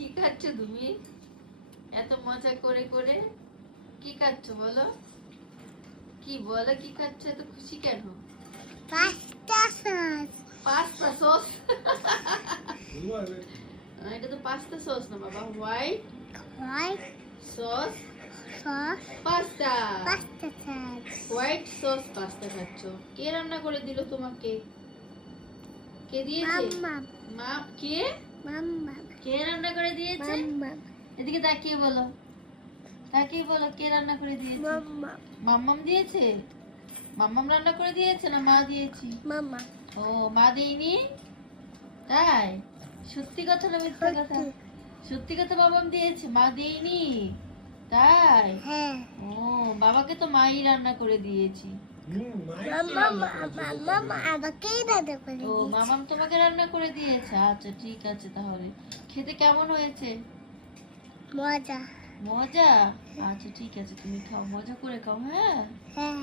কি খাচ্ছ তুমি এত মজা করে করে? কি খাচ্ছ বলো? কি বলো কি খাচ্ছ? এত খুশি কেন? Pasta sauce. Pasta sauce? এটা তো পাস্তা সস না বাবা, white white sauce sauce. Pasta. Pasta sauce. White sauce pasta খাচ্ছ? কে রান্না করে দিল তোমাকে? কে দিয়েছে? মাম্মা। মা? কে? মাম্মা। কে রান্না করে দিয়েছে? মাম্মা। এদিকে তাকিয়ে বলো, তাকিয়ে বলো কে রান্না করে দিয়েছে? মাম্মা। মাম্মাম দিয়েছে? মাম্মাম রান্না করে দিয়েছে না মা দিয়েছি? মাম্মা। ও, মা দেয়নি? তাই? সত্যি কথা না মিথ্যা কথা? সত্যি। সত্যি কথা, বাবাম দিয়েছে, মা দেয়নি? তাই? হ্যাঁ। ও, বাবাকে তো মাই রান্না করে দিয়েছি। মাম্মা মাম্মা আমাকেই রান্না করে ও, দিয়েছে। মামাম তোমাকে রান্না করে দিয়েছে? আচ্ছা ঠিক আছে, তাহলে খেতে কেমন হয়েছে? মজা। মজা? আচ্ছা ঠিক আছে, তুমি খাও, মজা করে খাও, হ্যাঁ। হ্যাঁ।